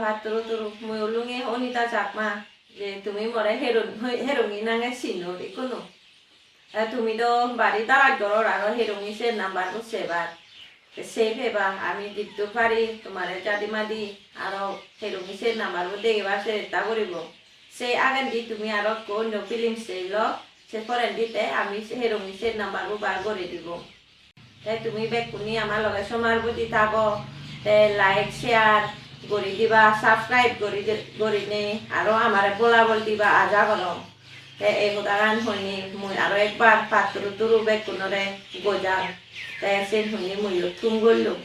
ভাতরু তুরু মই উলুঙে অনিতা চাকমা যে তুমি মরে হেরুঙি নাঙে চিনো কোনো তুমি তো বাড়ি তালাক ঘর আর হেরুঙি সে নাম্বার সেবার সেই ভেবা আমি দিতে পারি তোমার জাদি মাদি আর হেরুঙি সে নাম্বার দেখবা চেষ্টা করিব সেই আগে দি তুমি আর অন্য ফিলিম সেইল সে ফরেন দিতে আমি হেরুঙি সে নাম্বার বার করে দিব তাই তুমি বেকুনি আমার লগে সমার প্রতি থাকো লাইক শেয়ার করে দিবা সাবস্ক্রাইব করে নে আরো আমার বলা বল দিবা আজা করো এই উদাহরণ শুনি মই আরো একবার পাত্র তুরু বেকুনরে গজাম তাই সে শুনি মই থুম গললুম